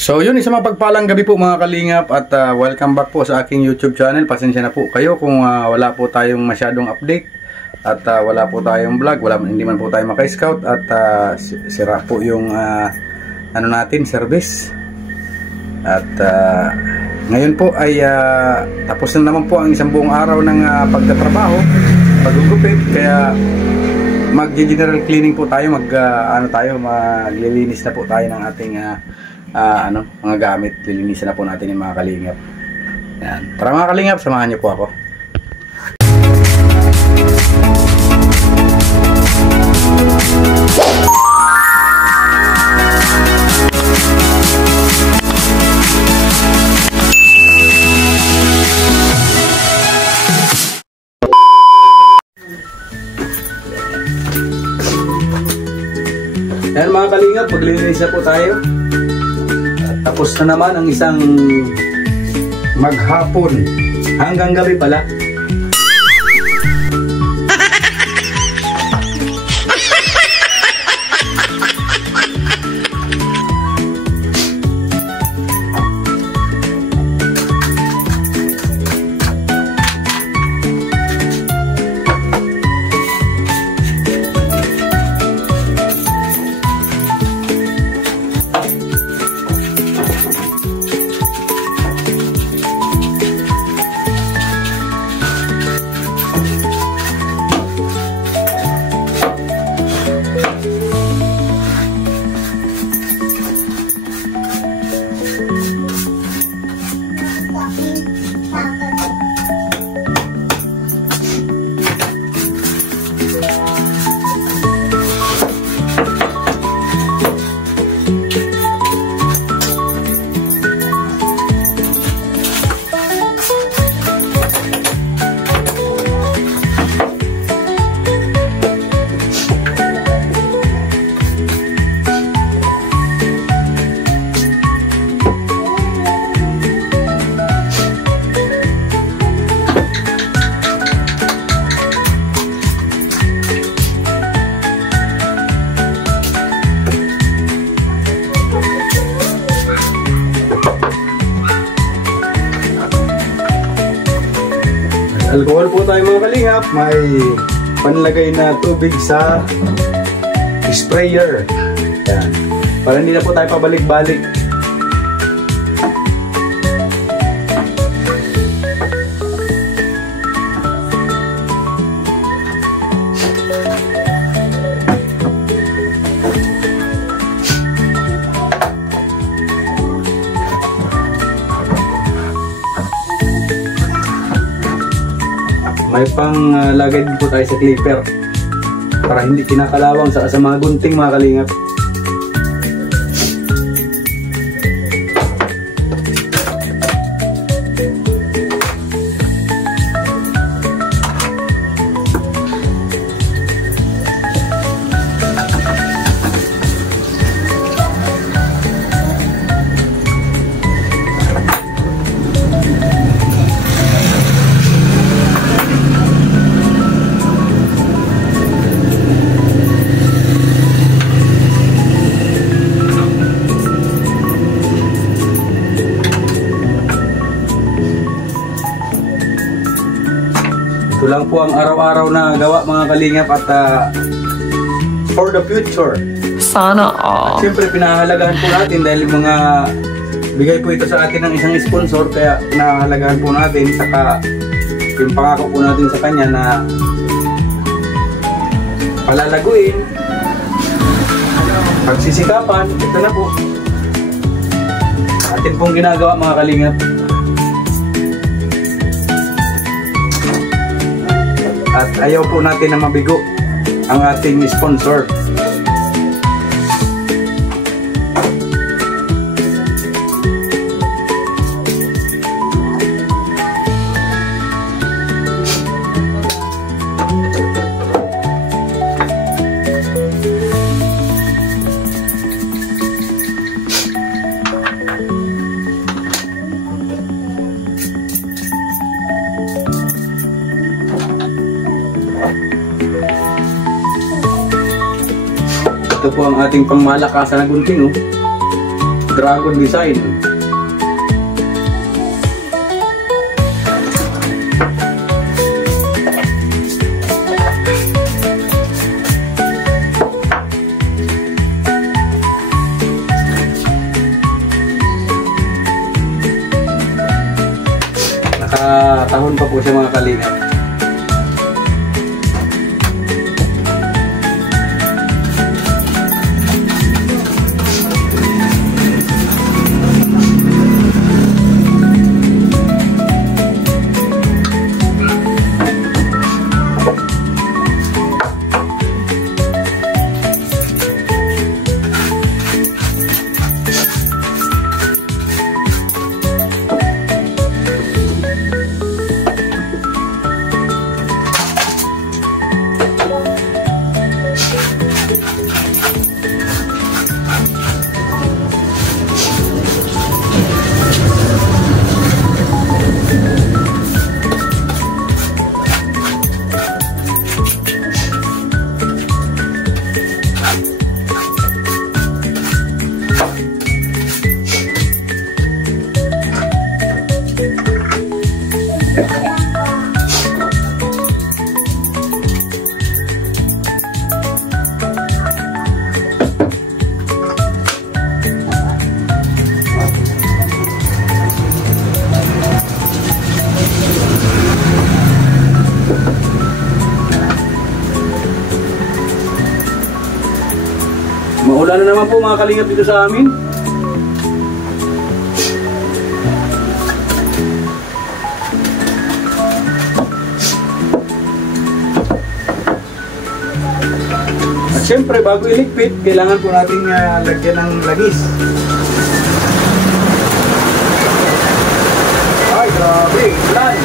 So yun, isang mapagpalang gabi po mga kalingap at welcome back po sa aking YouTube channel. Pasensya na po kayo kung wala po tayong masyadong update at wala po tayong vlog, hindi man po tayo maka-scout at sira po yung ano natin, service. At ngayon po ay tapos na naman po ang isang buong araw ng pagtatrabaho, paggugupit, kaya mag-general cleaning po tayo, maglilinis na po tayo ng ating mga gamit. Lilinisan na po natin yung mga kalingap. Yan. Tara mga kalingap, samahan niyo po ako. Yan mga kalingap, maglilinis na po tayo. Tapos na naman ang isang maghapon hanggang gabi pala. Alcohol po tayo mga kalingap. May panlagay na tubig sa sprayer. Yan. Para hindi na po tayo pabalik-balik. May pang lagay din po tayo sa clipper para hindi kinakalawang sa mga gunting mga kalingap. Ito lang po ang araw-araw na gawa mga kalingap at for the future. Sana all. At siyempre pinahahalagahan po natin dahil mga bigay po ito sa atin ng isang sponsor, kaya pinahahalagahan po natin, saka yung pangako po natin sa kanya na palalaguin, pagsisikapan. Ito na po atin pong ginagawa mga kalingap. At ayaw po natin na mabigo ang ating sponsor. Ito po ang ating pangmalakasan na gunting, oh. dragon design. Nakatahon pa po siya mga kalingap. Maulan na naman po mga kalingap dito sa amin. At syempre bago iligpit, kailangan po nating lagyan ng lagis. Ay grabe, ulan!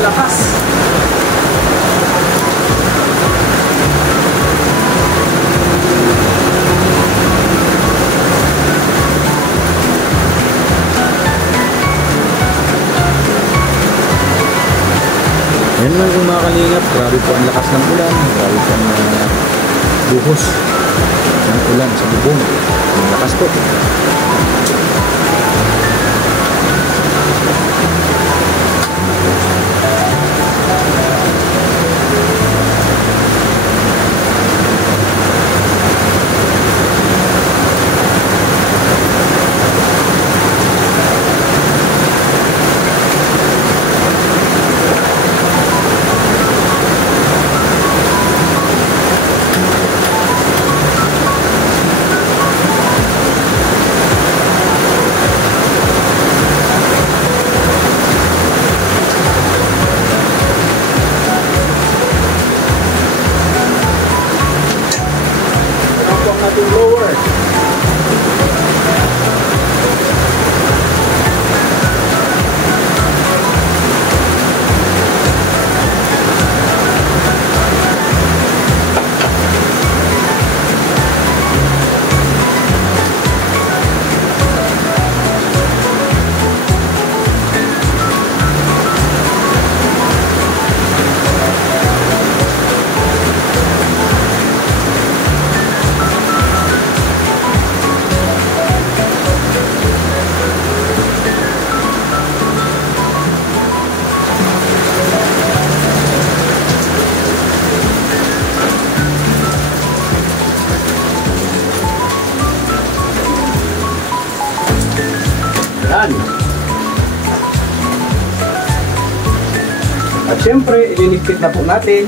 Lakas! Yan lang yung mga kalingap, grabe po ang lakas ng ulan, grabe po ang buhos ng ulan sa bubong. Ang lakas po. Lower. Yan. At syempre, ililigpit na po natin.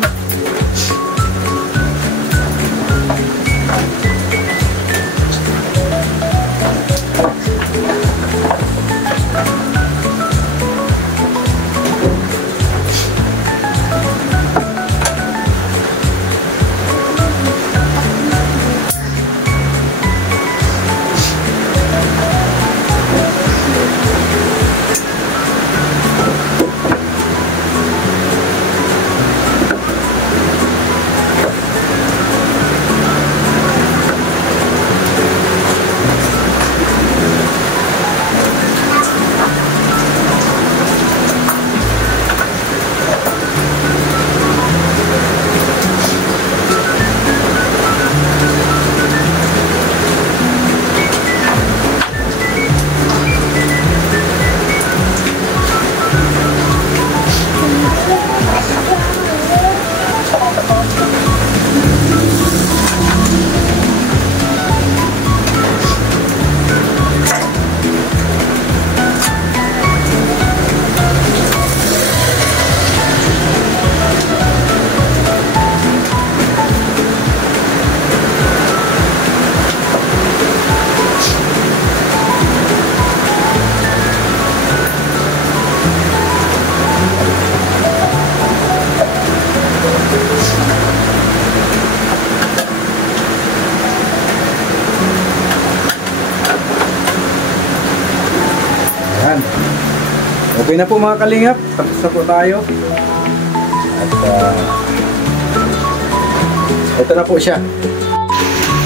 Okay na po mga kalingap, tapos na po tayo. At ito na po siya.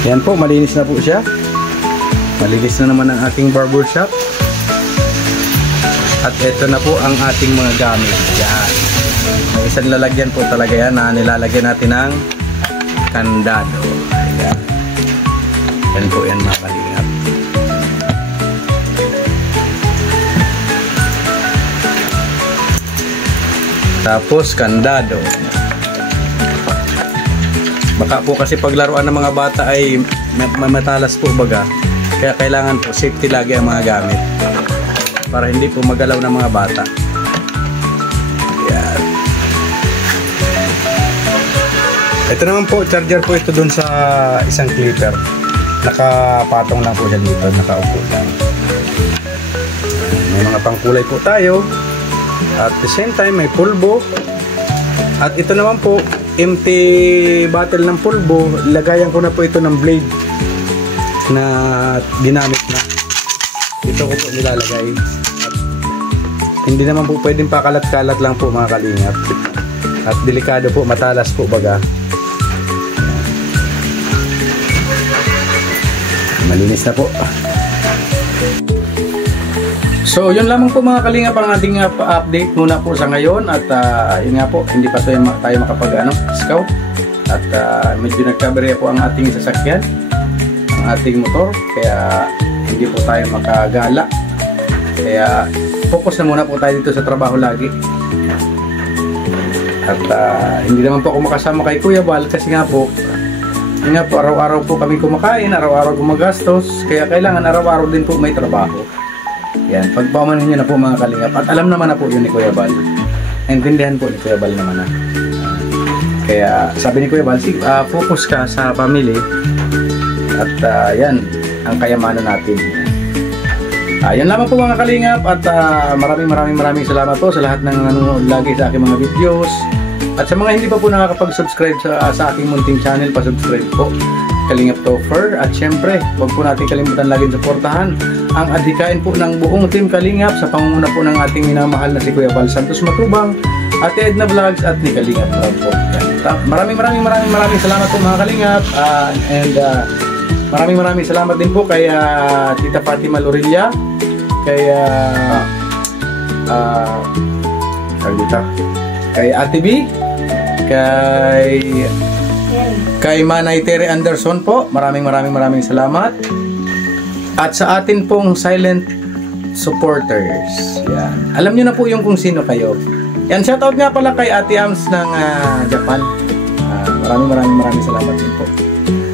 Yan po, malinis na po siya. Malinis na naman ang ating barbershop. At ito na po ang ating mga gamit. Yan. May isang lalagyan po talaga yan na nilalagyan natin ng kandado. Ayan. Yan po yan mga kalingap. Tapos kandado. Baka po kasi paglaruan ng mga bata ay matalas po baga. Kaya kailangan po safety lagi ang mga gamit. Para hindi po magalaw ng mga bata. Yan. Ito naman po, charger po ito dun sa isang clipper. Nakapatong lang po siya dito, nakaupo lang. May mga pangkulay po tayo. At the same time, may pulbo. At ito naman po, empty bottle ng pulbo. Lagayan ko na po ito ng blade na ginamit na. Ito ko po nilalagay. At hindi naman po pwedeng pakalat-kalat lang po mga kalingap. At delikado po, matalas po baga. Malinis na po. So yun lamang po mga kalingap ang ating update muna po sa ngayon. At yun nga po, hindi pa tayo makapag scout. At medyo nagkabarya po ang ating sasakyan, ang ating motor. Kaya hindi po tayo makagala. Kaya focus na muna po tayo dito sa trabaho lagi. At hindi naman po ako makasama kay Kuya Bal kasi nga po araw-araw po kami kumakain, araw-araw gumagastos. Kaya kailangan araw-araw din po may trabaho. Yan, pagpamanin nyo na po mga kalingap. At alam naman na po yun ni Kuya Bal. Naintindihan po ni Kuya Bal naman na. Kaya sabi ni Kuya Bal, focus ka sa family. At yan ang kayamanan natin. Yan lamang po mga kalingap. At maraming salamat po sa lahat ng nanonood lagi sa aking mga videos. At sa mga hindi pa po nakakapag-subscribe sa aking munting channel, pa-subscribe po, Kalingap Topher. At syempre, huwag po natin kalimutan laging suportahan ang adhikain po ng buong team Kalingap sa pangunguna po ng ating minamahal na si Kuya Bal Santos Matubang, Ate Edna Vlogs at ni Kalingap Vlog po. Maraming salamat po mga Kalingap. And maraming salamat din po kay Tita Fatima Lorilla, kay Ate B, kay Manay Tere Anderson po. Maraming salamat. At sa atin pong silent supporters. Yan. Alam nyo na po yung kung sino kayo. Yan, shoutout nga pala kay Ate Ams ng Japan. Maraming salamat din po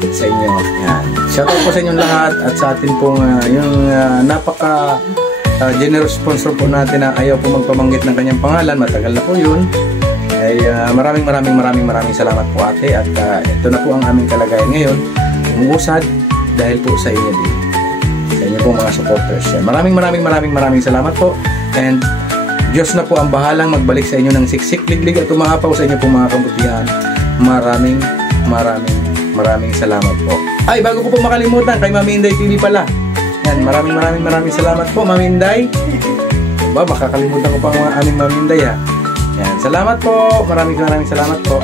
sa inyo. Yan. Shoutout po sa inyong lahat at sa atin pong yung napaka generous sponsor po natin na ayaw po magpabanggit ng kanyang pangalan. Matagal na po yun. Ay maraming salamat po ate. At ito na po ang aming kalagayan ngayon. Umuusad dahil po sa inyo din. Sa inyo po mga supporters. Maraming salamat po. And Diyos na po ang bahalang magbalik sa inyo ng siksik, liglig at umaapaw sa inyo po mga kabutihan. Maraming salamat po. Ay, bago ko po makalimutan, kay Mami Inday TV pala. Yan, maraming salamat po Mami Inday. Makakalimutan ko pa ang aming Mami Inday ha. Yan, salamat po. Maraming salamat po.